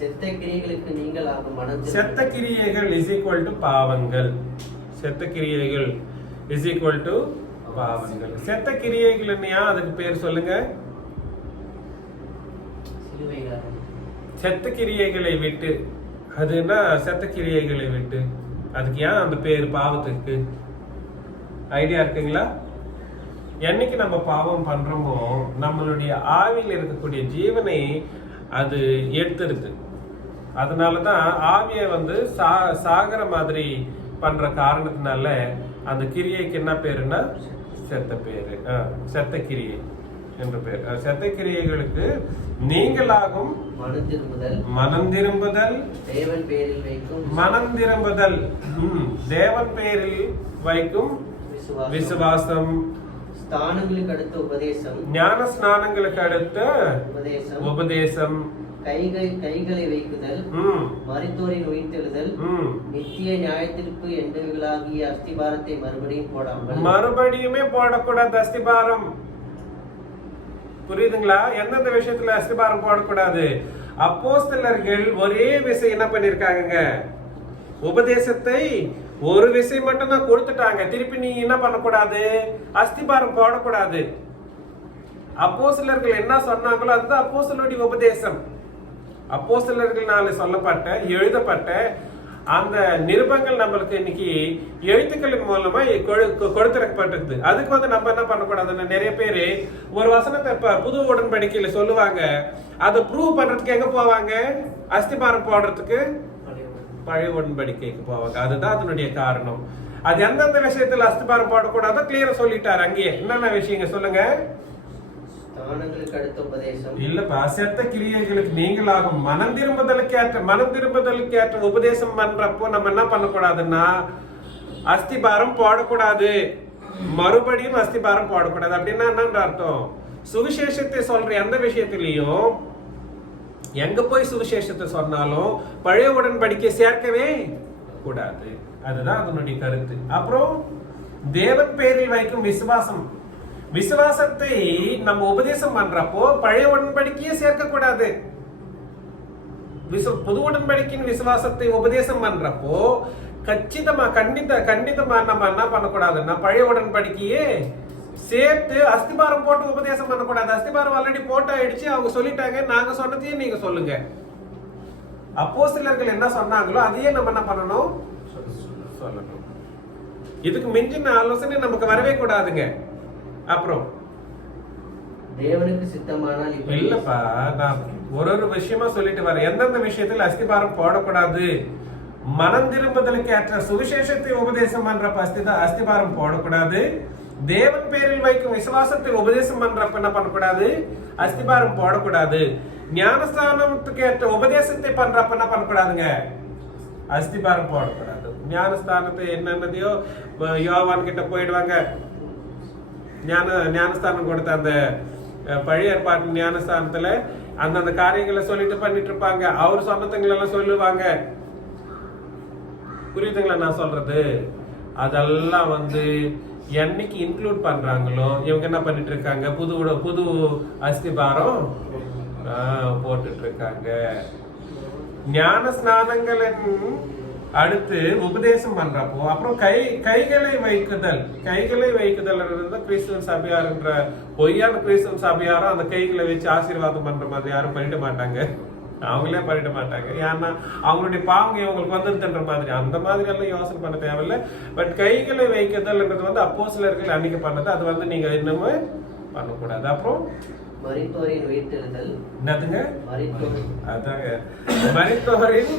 செத்த கிரியைகளுக்கு நீங்களாகும் மனம். செத்த கிரியைகள் இஸ் ஈக்குவல் டு பாவங்கள். செத்த கிரியைகள் இஸ் ஈக்குவல் டு பாவங்கள். செத்த கிரியைகள் என்னையா? அதுக்கு பேர் சொல்லுங்க. செத்த கிரியைகளை விட்டு. அது என்ன செத்த கிரியைகளை விட்டு? அதுக்கு ஏன் அந்த பேர் பாவத்துக்கு? ஐடியா இருக்குங்களா? என்னைக்கு நம்ம பாவம் பண்றோமோ நம்மளுடைய ஆவியில் இருக்கக்கூடிய ஜீவனை அது எடுத்துருது. அதனாலதான் ஆவியை சாகர மாதிரி பண்ற காரணத்தினால அந்த கிரியைக்கு என்ன பேருன்னா செத்த பேரு, செத்த கிரியை என்ற பேர். செத்த கிரியைகளுக்கு நீங்களாகும் மனம் திரும்புதல், தேவன் பேரில் வைக்கும் மனம் திரும்புதல், தேவன் பேரில் வைக்கும் விசுவாசம், ஸ்தானங்களுக்கு அடுத்த உபதேசம், ஞான ஸ்நானங்களுக்கு அடுத்த உபதேசம், கைகளை வைக்குதல், மரித்தோரின் உயிர்த்தெழுதல், நித்திய நியாயத்திற்கு என்பவைகளாகிய அஸ்திபாரத்தை மறுபடியுமே போடக்கூடாது. அஸ்திபாரம் புரியுதுங்களா? எந்தெந்த விஷயத்துல அஸ்திபாரம் போடக்கூடாது? அப்போஸ்தலர்கள் ஒரே விஷயம் என்ன பண்ணிருக்காங்க, உபதேசத்தை ஒரு விஷயம் மட்டும் தான் கொடுத்துட்டாங்க. திருப்பி நீ என்ன பண்ணக்கூடாது, அஸ்திபாரம் போடக்கூடாது. அப்போஸ்தலர்கள் என்ன சொன்னாங்களோ அதுதான் அப்போஸ்தலருடைய உபதேசம். அப்போஸ்தலர்களால சொல்லப்பட்ட எழுதப்பட்ட அந்த நிருபங்கள் நம்மளுக்கு இன்னைக்கு எழுத்துக்களின் மூலமா கொடுத்திருக்கப்பட்டிருக்கு. அதுக்கு நம்ம என்ன பண்ணக்கூடாதுன்னு நிறைய பேரு ஒரு வசனத்தை புது உடன்படிக்கையில சொல்லுவாங்க, அதை ப்ரூவ் பண்றதுக்கு எங்க போவாங்க, அஸ்திபாரம் போடுறதுக்கு பழைய உடன்படிக்கைக்கு போவாங்க. அதுதான் அதனுடைய காரணம். அது எந்தெந்த விஷயத்துல அஸ்திபாரம் போடக்கூடாதோ கிளியரா சொல்லிட்டாரு. அங்கேயே என்னென்ன விஷயங்க சொல்லுங்க. இல்லப்பா, செத்த கிரியைகளுக்கு நீங்களாகும் மனம் திரும்புதலுக்கு ஏற்ற உபதேசம் பண்றப்போ நம்ம என்ன பண்ணக்கூடாதுன்னா அஸ்திபாரம் போடக்கூடாது. மறுபடியும் அஸ்திபாரம் போடக்கூடாது. அப்படின்னா என்னன்ற அர்த்தம், சுவிசேஷத்தை சொல்ற எந்த விஷயத்திலையும் எங்க போய் சுவிசேஷத்தை சொன்னாலும் பழைய உடன்படிக்கை சேர்க்கவே கூடாது. அதுதான் அதனுடைய கருத்து. அப்புறம் தேவன் பேரில் வைக்கும் விசுவாசத்தை நம்ம உபதேசம் பண்றப்போ பழைய உடன்படிக்கையே சேர்க்க கூடாது. புது உடன்படிக்கையின் விசுவாசத்தை உபதேசம் பண்றப்போ கச்சிதமா கண்டிதமா நம்ம என்ன பண்ணக்கூடாதுன்னா பழைய உடன்படிக்கையே சேர்த்து அஸ்திபாரம் போட்டு உபதேசம் பண்ணக்கூடாது. அஸ்திபாரம் ஆல்ரெடி போட்டு ஆயிடுச்சு, அவங்க சொல்லிட்டாங்க, நாங்க சொன்னதையும் நீங்க சொல்லுங்க. அப்போஸ்தலர்கள் என்ன சொன்னாங்களோ அதையே நம்ம என்ன பண்ணணும், சொல்லணும். இதுக்கு மிஞ்சின ஆலோசனை நமக்கு வரவே கூடாதுங்க. அப்புறம் தேவனுக்கு சித்தமானால் இல்லப்பா, நான் ஒரு விஷயமா சொல்லிட்டு வரேன். எந்தெந்த விஷயத்துல அஸ்திபாரம் போடக்கூடாது, மனம் திரும்புதலுக்கு ஏற்ற சுவிசேஷத்தை உபதேசம் பண்றப்ப அஸ்திபாரம் போடக்கூடாது. தேவன் பேரில் வைக்கும் விசுவாசத்தை உபதேசம் பண்றப்ப என்ன பண்ணக்கூடாது, அஸ்திபாரம் போடக்கூடாது. ஞானஸ்தானத்துக்கு ஏற்ற உபதேசத்தை பண்றப்ப என்ன பண்ணக்கூடாதுங்க, அஸ்திபாரம் போடக்கூடாது. ஞானஸ்தானத்தை என்னென்னதையோ யோவான் கிட்ட போயிடுவாங்க. ஞானஸ்தானம் கொடுத்த அந்த பழைய ஏற்பாட்டு ஞானஸ்தானத்துல அந்தந்த காரியங்களை சொல்லிட்டு பண்ணிட்டு இருப்பாங்க. அவர் சொன்னதுங்களெல்லாம் சொல்லுவாங்க. புரியுதுங்களா நான் சொல்றது? அதெல்லாம் என்னைக்கு இன்க்ளூட் பண்றாங்களோ இவங்க என்ன பண்ணிட்டு இருக்காங்க, புது அஸ்திபாரம் போட்டுட்டு இருக்காங்க. ஞான ஸ்நானங்களின் அடுத்து உபதேசம் பண்றப்போ அப்புறம் கைகளை வைக்குதல் கிறிஸ்துவன் சபையார்ன்ற பொய்யான கிறிஸ்துவன் சபையாரும் அந்த கைகளை வச்சு ஆசீர்வாதம் பண்ற மாதிரி யாரும் பண்ணிட மாட்டாங்க. அவங்களே பண்ணிட மாட்டாங்க. ஏன்னா அவங்களுடைய பாவங்க இவங்களுக்கு வந்துருதுன்ற மாதிரி அந்த மாதிரி எல்லாம் யோசனை பண்ண தேவையில்லை. பட் கைகளை வைக்குதல்ன்றது அப்போஸ்தலர்கள் அன்னைக்கு பண்ணது. அது நீங்க இன்னுமே பண்ணக்கூடாது. அப்புறம் மரித்தோரின் உயிர்த்தெழுதல். என்னதுங்க? அதாங்க மரித்தோரின்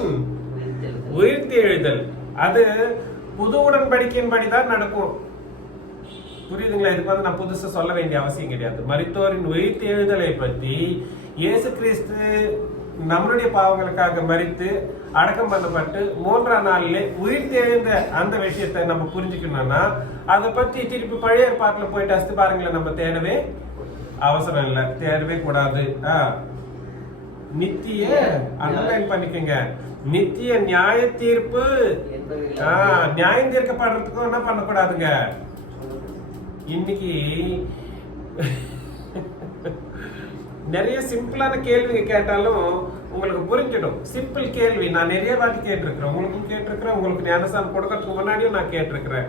உயிர்த்தெழுதல். அது புது உடன்படிக்கையின் படிதான் நடக்கும். புரியுதுங்களா? இதுக்கு நான் புதுசா சொல்ல வேண்டிய அவசியம் கிடையாது. மரித்தோரின் உயிர்த்தெழுதலை பத்தி இயேசு கிறிஸ்து நம்மளுடைய பாவங்களுக்காக மரித்து அடக்கம் பண்ணப்பட்டு 3ஆம் நாளிலே உயிர்த்தெழுந்த அந்த விஷயத்தை நம்ம புரிஞ்சுக்கணும்னா அதை பத்தி திருப்பி பழைய ஏற்பாட்டுல போயிட்டு அஸ்திபாரங்களை நம்ம தேடவே அவசரம் இல்லை, தேடவே கூடாது. நித்திய அண்டர்லைன் பண்ணிக்கங்க, நித்திய நியாய தீர்ப்பு. நியாயம் தீர்க்கப்படுறதுக்கும் என்ன பண்ணக்கூடாதுங்க. இன்னைக்கு நிறைய சிம்பிளான கேள்விங்க கேட்டாலும் உங்களுக்கு புரிஞ்சிடும். சிம்பிள் கேள்வி நான் நிறைய வாட்டி கேட்டிருக்கிறேன், உங்களுக்கும் கேட்டிருக்கிறேன், உங்களுக்கு ஞானஸ்தானம் கொடுக்கறதுக்கு முன்னாடியும் நான் கேட்டிருக்கிறேன்.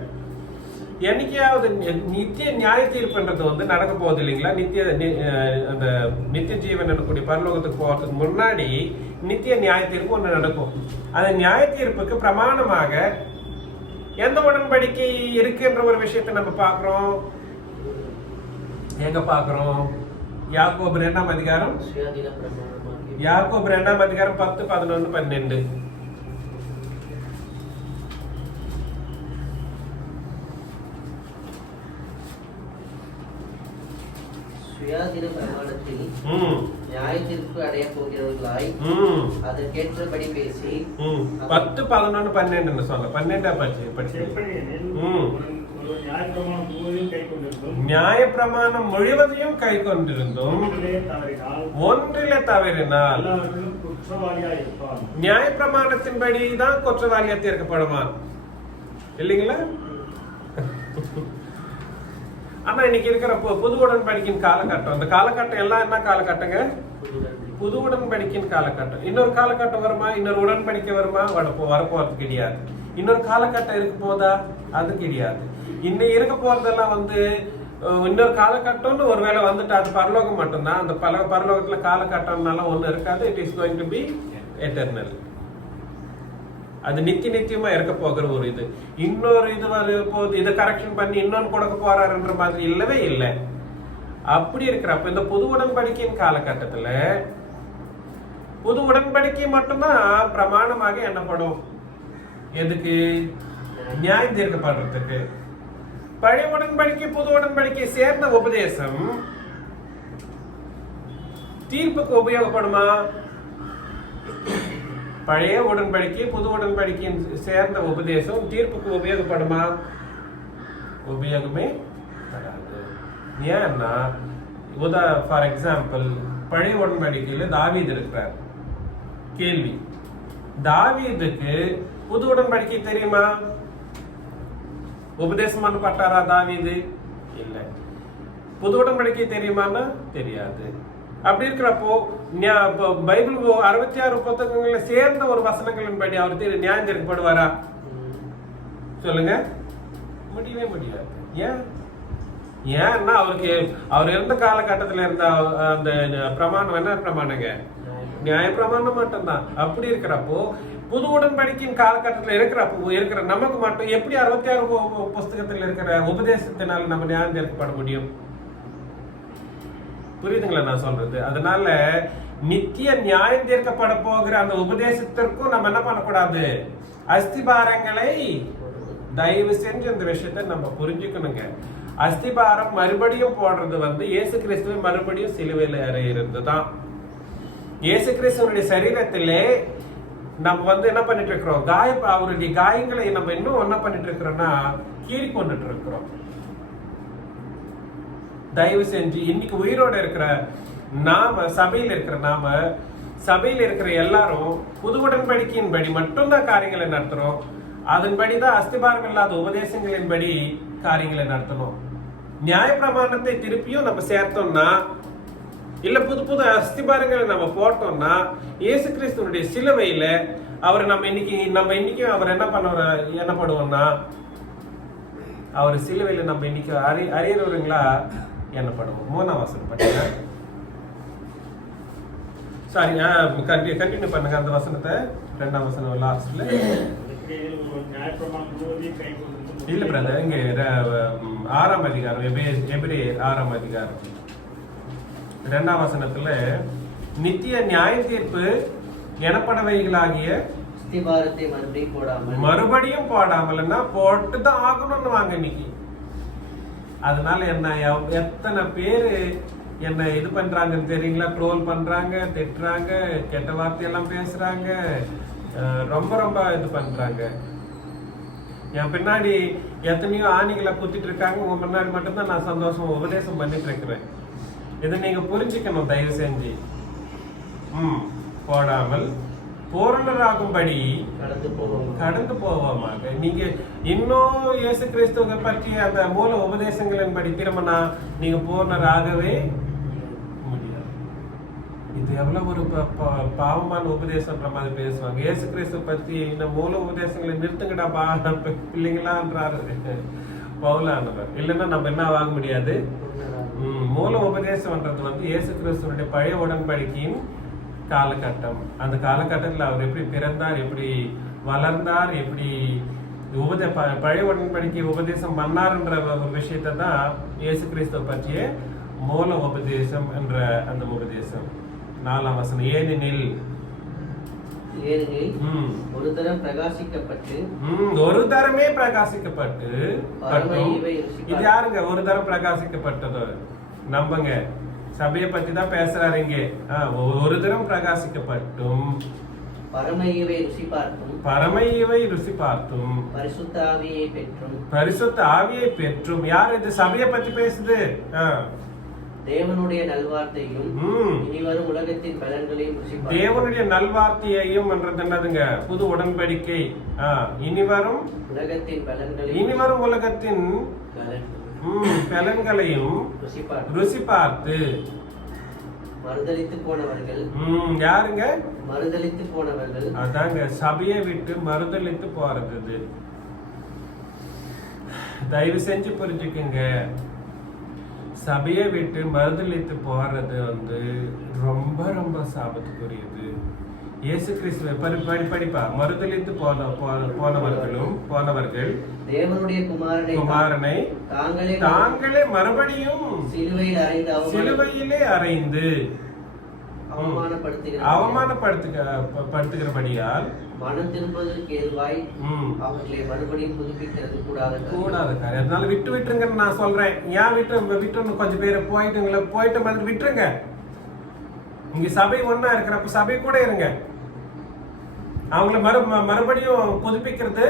என்னைக்காவது நித்திய நியாய தீர்ப்புன்றது நடக்க போகுது இல்லைங்களா? அந்த நித்திய ஜீவன் எனக்கூடிய பரலோகத்துக்கு போறதுக்கு முன்னாடி நித்திய நியாய தீர்ப்பு ஒண்ணு நடக்கும். அந்த நியாய தீர்ப்புக்கு பிரமாணமாக எந்த உடன்படிக்கை இருக்குன்ற ஒரு விஷயத்தை நம்ம பாக்குறோம். எங்க பாக்குறோம்? யாக்கோபு 2ஆம் அதிகாரம் 10, 11, 12. சுயாதீன பிரமாணத்தில் நியாயத்திற்கு அடைய போகிறவர்களாய் அதற்கேற்றபடி பேசி 10, 11, 12 சொல்ல 12 படிச்சு நியாயப்பிரமாணம் முழுவதையும் கை கொண்டிருந்தும் ஒன்றிலே தவறினால் நியாயப்பிரமாணத்தின்படி தான் குற்றவாளியா தீர்க்கப்படுவான் இல்லைங்களா? ஆனா இன்னைக்கு இருக்கிற புது உடன்படிக்கையின் காலகட்டம், அந்த காலகட்டம் எல்லாம் என்ன காலகட்டங்க? புது உடன்படிக்கையின் காலகட்டம். இன்னொரு காலகட்டம் வருமா? இன்னொரு உடன்படிக்கை வருமா? வரப்போறது கிடையாது. இன்னொரு காலகட்டம் இருக்க போதா? அது கிடையாது. இன்னும் இருக்க போறதெல்லாம் இன்னொரு காலகட்டம்னு ஒரு வேளை அது பரலோகம் மட்டும்தான். அந்த பரலோகத்துல காலகட்டம்னால ஒண்ணு இருக்காது. It is going to be eternal. அது நித்தியமா இருக்க போகிற ஒரு இது. இன்னொரு இது வரும்போது இதை கரெக்ஷன் பண்ணி இன்னொன்னு கொடுக்க போறாருன்ற மாதிரி இல்லவே இல்லை. அப்படி இருக்கிறப்ப இந்த புது உடன்படிக்கையின் காலகட்டத்துல புது உடன்படிக்கை மட்டும்தான் பிரமாணமாக எண்ணப்படும். எதுக்கு? நியாயம் தீர்க்கப்படுறதுக்கு. பழைய உடன்படிக்கை புது உடன்படிக்கை சேர்ந்த உபதேசம் தீர்ப்புக்கு உபயோகப்படுமா? பழைய உடன்படிக்கை புது உடன்படிக்கையின் சேர்ந்த உபதேசம் தீர்ப்புக்கு உபயோகப்படுமா? உபயோகமே படாது. ஏன்னா ஃபார் எக்ஸாம்பிள் பழைய உடன்படிக்கையில தாவீது இருக்கிறார். கேள்வி, தாவீதுக்கு புது உடன்படிக்கை தெரியுமா? உபதேசம் பண்ணப்பட்டாரா தாவீது? இல்லை. புது உடன்படிக்கை தெரியுமான்னா தெரியாது. அப்படி இருக்கிறப்போ பைபிள் 66 புத்தகங்களை சேர்ந்த ஒரு வசனங்களின் படி அவர் நியாயம் தீர்க்கப்படுவாரா? சொல்லுங்க, முடியவே முடியாது. ஏன்? ஏன்னா அவர் இருந்த காலகட்டத்தில் இருந்த அந்த பிரமாணம் என்ன பிரமாணங்க? நியாய பிரமாணம் மட்டும்தான். அப்படி இருக்கிறப்போ புது உடன்படிக்கையின் காலகட்டத்தில் இருக்கிற நமக்கு மட்டும் எப்படி 66 புஸ்தகத்தில் இருக்கிற உபதேசத்தினால நம்ம நியாயம் தீர்க்கப்பட முடியும்? புரியுதுங்களா நான் சொல்றது? அதனால நித்திய நியாயம் தீர்க்கப்பட போகிற அந்த உபதேசத்திற்கும் நம்ம என்ன பண்ணக்கூடாது? அஸ்திபாரங்களை தயவு செஞ்சு இந்த விஷயத்தை நம்ம புரிஞ்சுக்கணுங்க. அஸ்திபாரம் மறுபடியும் போடுறது இயேசு கிறிஸ்துவை மறுபடியும் சிலுவையில் அறையிறது தான். இயேசு கிறிஸ்துவனுடைய சரீரத்திலே நம்ம என்ன பண்ணிட்டு இருக்கிறோம்? அவருடைய காயங்களை நம்ம இன்னும் என்ன பண்ணிட்டு இருக்கிறோம்னா கீறி கொண்டுட்டு இருக்கிறோம். தயவு செஞ்சு இன்னைக்கு உயிரோட இருக்கிற சபையில் இருக்கிற எல்லாரும் புது உடன்படிக்கையின் படி மட்டும்தான் காரியங்களை நடத்துறோம். அதன்படிதான் அஸ்திபாரம் இல்லாத உபதேசங்களின்படி காரியங்களை நடத்தணும். நியாய பிரமாணத்தை திருப்பியும் நம்ம சேர்த்தோம்னா, இல்ல புது புது அஸ்திபாரங்களை நம்ம போட்டோம்னா, இயேசு கிறிஸ்துவனுடைய சிலுவையில அவர் நம்ம இன்னைக்கும் அவர் என்ன பண்ணுவோம்னா, அவர் சிலுவையில நம்ம இன்னைக்கு அறியறவங்களா என்னப்படுவோம். 3ஆம் வசனம் படிங்க. சாரி, கண்டினியூ பண்ணுங்க அந்த வசனத்தை. 2ஆம் வசனம் லாஸ்ட்ல. இல்ல பிரதர், இங்க 6ஆம் அதிகாரம், எபிரேயர் 6ஆம் அதிகாரம் 2ஆம் வசனத்துல நித்திய நியாய தீர்ப்பு எனப்படவைகளாகிய அஸ்திபாரத்தை மறுபடியும் போடாமல்னா போட்டுதான் ஆகணும்னு வாங்க இன்னைக்கு. அதனால என்ன எத்தனை பேரு என்ன இது பண்றாங்கன்னு தெரியுங்களா? ட்ரோல் பண்றாங்க, திட்டுறாங்க, கெட்ட வார்த்தையெல்லாம் பேசுறாங்க, ரொம்ப ரொம்ப இது பண்றாங்க. என் பின்னாடி எத்தனையோ ஆணிகளை குத்திட்டு இருக்காங்க, உங்க முன்னாடி மட்டும்தான் நான் சந்தோஷம் உபதேசம் பண்ணிட்டு இருக்கிறேன். இதை நீங்க புரிஞ்சுக்கணும் தயவு செஞ்சு. போடாமல் பூரணராகும்படி கடந்து போவோமாக. நீங்க இன்னும் இயேசு கிறிஸ்துவை பற்றி அந்த மூல உபதேசங்களின்படி திரும்பினா நீங்க பூரணராகவே முடியாது. இது எவ்வளவு ஒரு பாவமான உபதேசம் மாதிரி பேசுவாங்க. இயேசு கிறிஸ்துவ பற்றி இந்த மூல உபதேசங்களை நிறுத்துங்கடா பிள்ளைங்களான்றாரு பவுலானவர். இல்லைன்னா நம்ம என்ன ஆக முடியாது? மூல உபதேசம்ன்றது இயேசு கிறிஸ்துவனுடைய பழைய உடன்படிக்கையின் காலகட்டம். அந்த காலகட்டத்தில் அவர் எப்படி பிறந்தார், எப்படி வளர்ந்தார், எப்படி பழைய உடன்படிக்கை உபதேசம் பண்ணார்ன்ற ஒரு விஷயத்தை தான் இயேசு கிறிஸ்துவ பற்றிய மூல உபதேசம் என்ற அந்த உபதேசம். 4ஆம் வசனம், ஏனெனில் ஒரு தரம் பிரகாசிக்கப்பட்டு ஒரு தரமே பிரகாசிக்கப்பட்டு. இது யாருங்க ஒரு தரம் பிரகாசிக்கப்பட்டது? நம்புங்க, சபையை பத்தி தான் பேசுறாரு இங்கே. ஒரு தரம் பிரகாசிக்கப்பட்டும் பரமையவை ருசி பார்த்தும் பரிசுத்த ஆவியை பெற்றும். யார் இது சபையை பத்தி பேசுது? தேவனுடைய நல்வார்த்தையும் இனிவரும் உலகத்தின் பலன்களையும் தேவனுடைய நல்வார்த்தையையும் என்றது என்னதுங்க? புது உடன்படிக்கை. இனிவரும் உலகத்தின் பலன்களையும் ருசி பார்த்து மறுதலித்து போனவர்கள். யாருங்க மறுதலித்து போனவர்கள்? அதாங்க சபையை விட்டு மறுதலித்து போறது. தயவு செஞ்சு புரிஞ்சுக்குங்க, சபையை விட்டு மறுதலித்து போறது ரொம்ப ரொம்ப சாபத்துக்குரியது. இயேசு கிறிஸ்துவை படிப்பா மறுதலித்து போனவர்கள் தேவனுடைய குமாரனை தாங்களே மறுபடியும் சிலுவையிலே அறைந்து அவமானப்படுத்துகிறபடியால் மனம் திரும்புவதற்கு ஏதுவாய் அவர்களை மறுபடியும் புதுப்பிக்கிறது கூடாது. அதனால விட்டுருங்கன்னு நான் சொல்றேன். ஏன் விட்டு கொஞ்சம் பேர் போயிட்டு வந்து விட்டுருங்க. இங்க சபை ஒன்னா இருக்கிறப்ப சபை கூட இருங்க. அவங்கள மறுபடியும் புதுப்பிக்கிறது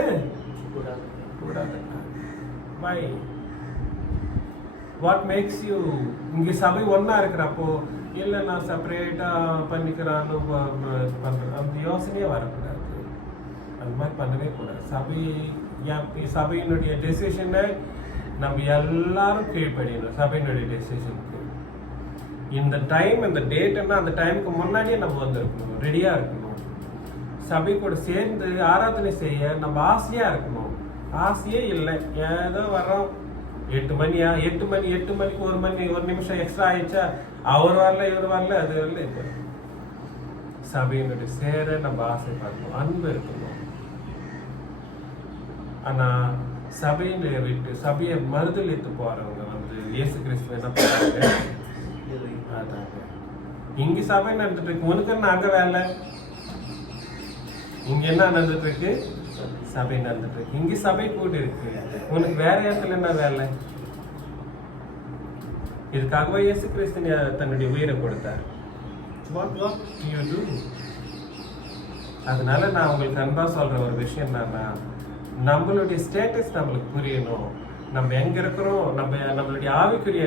கூடாது. Why? What makes you? இங்க சபை ஒன்னா இருக்கிறப்போ இல்ல நான் செப்பரேட்டா பண்ணிக்கிறான்னு பண்றேன், அந்த யோசனையே வரக்கூடாது. அந்த மாதிரி பண்ணவே கூடாது. சபையினுடைய டெசிஷனை நம்ம எல்லாரும் கீழ்ப்படியணும். சபையினுடைய டெசிஷனுக்கு இந்த டைம் இந்த டேட்னா அந்த டைமுக்கு முன்னாடியே நம்ம இருக்கணும், ரெடியா இருக்கணும். சபை கூட சேர்ந்து ஆராதனை செய்ய நம்ம ஆசையா இருக்கணும். ஆசையே இல்லை. ஏதோ வரோம், 8 மணியா, 8 மணிக்கு 1 நிமிஷம் எக்ஸ்ட்ரா ஆயிடுச்சா, அவர் வரல இவர் வரல அது வரல இது வரல. சபையினுடைய சேர நம்ம ஆசைப்படணும், அன்பு இருக்கணும். ஆனா சபையில விட்டு சபையை மறுதளித்து போறவங்க வந்து இயேசு கிறிஸ்து என்ன பண்றாங்க? அதாங்க, இங்க சபை நடந்துட்டு இருக்கு, உனக்கு என்ன அங்க வேலை? இங்க என்ன நடந்துட்டு இருக்கு? சபை நடந்துட்டு இருக்கு. இங்க சபை கூடி இருக்கு, உனக்கு வேற இடத்துல என்ன வேலை? இதுக்காகவே இயேசு கிறிஸ்து தன்னுடைய உயிரை கொடுத்தார். What you do? அதனால நான் உங்களுக்கு அன்பா சொல்ற ஒரு விஷயம் என்னன்னா, நம்மளுடைய ஸ்டேட்டஸ் நம்மளுக்கு புரியணும். நம்ம எங்க இருக்கிறோம், நம்மளுடைய ஆவிக்குரிய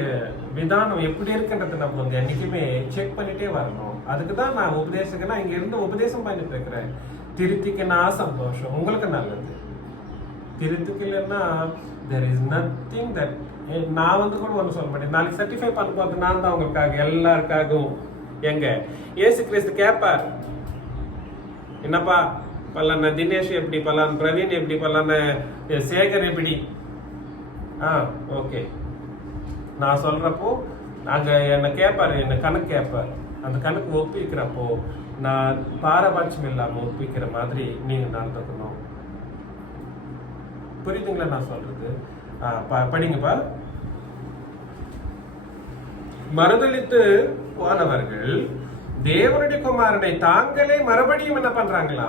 விதானம் எப்படி இருக்குன்றது நம்ம வந்து என்னைக்குமே செக் பண்ணிட்டே வரணும். அதுக்கு தான் நான் உபதேசங்கன்னா இங்க இருந்து உபதேசம் பண்ணிட்டு இருக்கிறேன். திருத்திக்குன்னா சந்தோஷம், உங்களுக்கு நல்லது. திருத்துக்கலன்னா there is nothing that நான் வந்து கூட ஒன்று சொல்ல மாட்டேன். நாளைக்கு சர்டிஃபை பண்ண போது நான் தான் உங்களுக்காக எல்லாருக்காகவும். எங்க இயேசு கிறிஸ்து கேட்பார், என்னப்பா பல்லான தினேஷ் எப்படி, பல்லான பிரவீன் எப்படி, பல்லான சேகர் எப்படி? ஓகே நான் சொல்றப்போ அங்க என்ன கேட்பாரு, என்ன கணக்கு கேட்பார். அந்த கணக்கு ஒப்பிக்கிறப்போ நான் பாரபட்சம் இல்லாம ஒப்பிக்கிற மாதிரி நீங்க நடந்துக்கணும். புரியுதுங்களா நான் சொல்றது? படிங்கப்பா. மறுதளித்து போனவர்கள் தேவனுடைய குமாரனை தாங்களே மறுபடியும் என்ன பண்றாங்களா?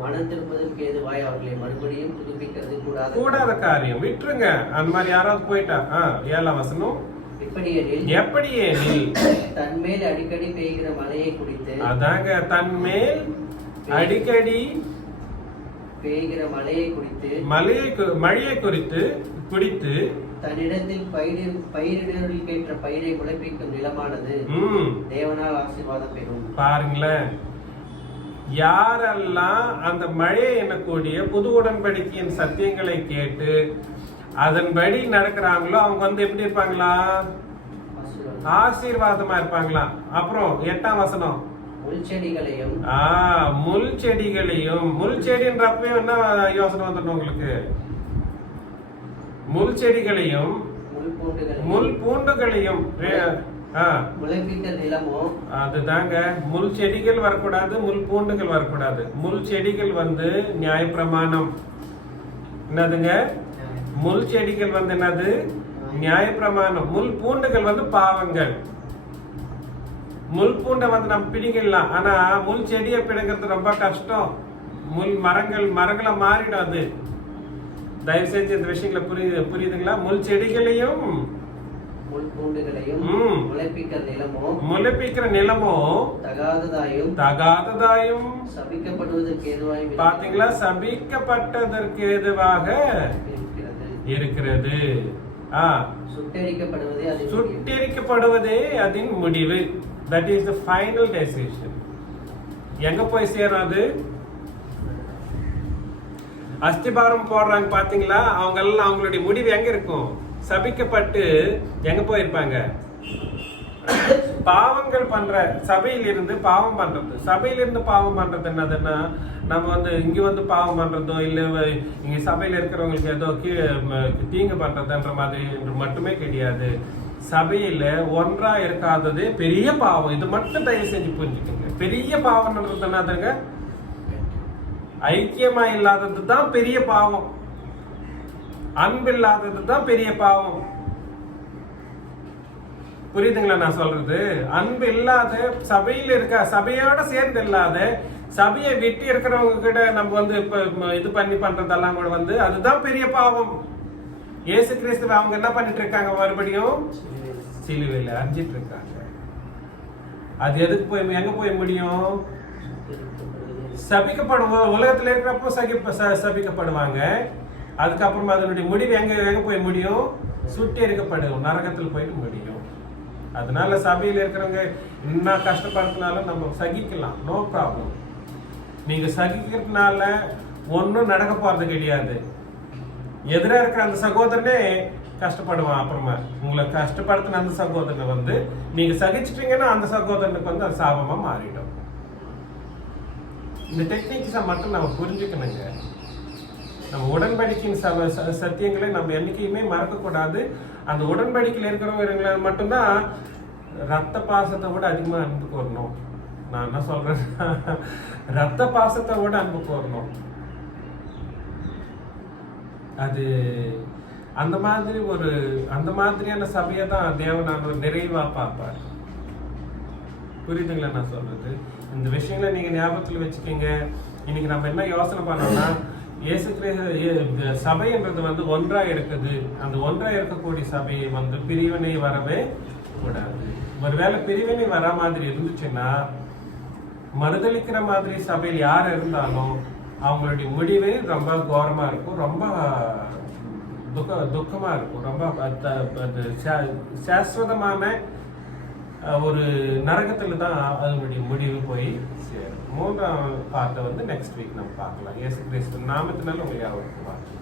மனம் திரும்புவதற்கு ஏதுவாய் அவர்களை மறுபடியும் புதுப்பிக்கிறது கூடாத காரியம். விட்டுருங்க, அந்த மாதிரி யாராவது போயிட்டா. 7ஆம் வசனம், எப்படியே தன்மேல் அடிக்கடி பெய்கிற மழையை குடித்து, அதாங்க தன்மேல் அடிக்கடி பெய்கிற மழையை குடித்து, மழையை குறித்து குடித்து தன்னிடத்தில் பயிரிடுவதில் கேட்ட பயிரை முளைப்பிக்கும் நிலமானது தேவனால் ஆசீர்வாதம் பெறும். பாருங்களேன், யாரெல்லாம் அந்த மழை எனக்கூடிய புது உடன்படிக்கையின் சத்தியங்களை கேட்டு அதன்படி நடக்கிறாங்களோ அவங்க வந்து எப்படி இருப்பாங்களா? ஆசீர்வாதமா இருப்பாங்களா? அப்புறம் 8ஆம் வசனம், முள் செடிகளையும் முள் செடின்றப்பவே என்ன யோசனை வந்துடும் உங்களுக்கு? முள் செடிகளையும் முள் பூண்டுகளையும் முளைப்பிட்ட நிலமோ, அதுதாங்க. முள் செடிகள் வரக்கூடாது, முள் பூண்டுகள் வரக்கூடாது. முள் செடிகள் வந்து நியாயப்பிரமாணம். என்னதுங்க? முள் செடிகள் வந்து என்னது? நியாயப்பிரமாணம். முள் பூண்டுகள் வந்து பாவங்கள். முள் பூண்டை வந்து நம்ம பிடிக்கலாம், ஆனா முள் செடியை பிடுங்கிறது ரொம்ப கஷ்டம். முள் மரங்களை மாறிடும். அது தயவு செஞ்சு இந்த விஷயங்களை புரியுதுங்களா? முள் செடிகளையும் முளைப்பிக்கிற நிலமோ தகாததாயும் பாத்தீங்களா? சபிக்கப்பட்டதற்கு ஏதுவாக இருக்கிறது. சுட்டெரிக்கப்படுவதே அதன் முடிவு. That is the final decision. எங்க போய் சேராது? அஸ்திபாரம் போடுறாங்க பாத்தீங்களா? அவங்க எல்லாம் அவங்களுடைய முடிவு எங்க இருக்கும்? சபிக்கப்பட்டு எங்க போயிருப்பாங்க? பாவங்கள் பண்ற சபையிலிருந்து பாவம் பண்றது. சபையிலிருந்து பாவம் பண்றது என்னதுன்னா, நம்ம வந்து இங்க வந்து பாவம் பண்றதோ இல்ல இங்க சபையில இருக்கிறவங்களுக்கு ஏதோ தீங்கு பண்றதுன்ற மாதிரி மட்டுமே கிடையாது. சபையில ஒன்றா இருக்காதது பெரிய பாவம். இது மட்டும் தயவு செஞ்சு புரிஞ்சுக்கோங்க. பெரிய பாவம்ன்றது என்னதுங்க? ஐக்கியமா இல்லாதது தான் பெரிய பாவம். அன்பு இல்லாதது தான் பெரிய பாவம். புரியுதுங்களா நான் சொல்றது? அன்பு இல்லாத சபையில இருக்க, சபையோட சேர்ந்து இல்லாத, சபையை விட்டு இருக்கிறவங்க கிட்ட நம்ம வந்து இப்ப இது பண்றதெல்லாம் கூட வந்து அதுதான் பெரிய பாவம். இயேசு கிறிஸ்துவ அவங்க என்ன பண்ணிட்டு இருக்காங்க? மறுபடியும் சிலுவையில அரைஞ்சிட்டு இருக்காங்க. அது எதுக்கு போய் எங்க போய் முடியும்? சபிக்கப்படும். உலகத்துல இருக்கிறப்போ சபிக்கப்படுவாங்க. அதுக்கப்புறமா அதனுடைய முடிவு எங்க போய் முடியும்? சுட்டெரிக்கப்படும், நரகத்தில் போயிட்டு முடியும். அதனால சபையில இருக்கிறவங்க என்ன கஷ்டப்படுறதுனால நம்ம சகிக்கலாம், நோ ப்ராப்ளம். நீங்க சகிக்கிறதுனால ஒன்னும் நடக்க போறது கிடையாது. எதிராக இருக்கிற அந்த சகோதரனே கஷ்டப்படுவான். அப்புறமா உங்களை கஷ்டப்படுத்தின அந்த சகோதரனை வந்து நீங்க சகிச்சிட்டீங்கன்னா அந்த சகோதரனுக்கு வந்து அது சாபமா மாறிடும். இந்த டெக்னிக்ஸை மட்டும் நம்ம புரிஞ்சுக்கணுங்க. நம்ம உடன்படிக்கையின் சத்தியங்களை நம்ம என்னைக்குமே மறக்கக்கூடாது. அந்த உடன்படிக்கையில் இருக்கிறவங்களை மட்டும்தான் ரத்த பாசத்தை விட அதிகமாக அன்புக்கு வரணும். நான் என்ன சொல்றேன், ரத்த பாசத்தை விட அன்புக்கு வரணும். அது அந்த மாதிரியான சபையை தான் தேவன் நிறைவா பார்ப்பார். புரியுதுங்களா நான் சொல்றது? இந்த விஷயங்களை நீங்க ஞாபகத்துல வச்சுக்கீங்க. இன்னைக்கு நம்ம என்ன யோசனை பண்ணோம்னா, இயேசு கிறிஸ்து சபைன்றது வந்து ஒன்றா இருக்குது. அந்த ஒன்றா இருக்கக்கூடிய சபையை வந்து பிரிவினை வரவே கூடாது. ஒருவேளை பிரிவினை வர மாதிரி இருந்துச்சுன்னா, மறுதளிக்கிற மாதிரி சபையில் யார் இருந்தாலும் அவங்களுடைய முடிவே ரொம்ப கோரமா இருக்கும், ரொம்ப துக்கமா இருக்கும், ரொம்ப சாஸ்வதமான ஒரு நரகத்துல தான் அதனுடைய முடிவு போய் சேரும். 3ஆம் பார்ட்டை வந்து நெக்ஸ்ட் வீக் நம்ம பார்க்கலாம். இயேசு கிறிஸ்து நாமத்தினால உங்களை யாவருக்கும் பார்க்கலாம்.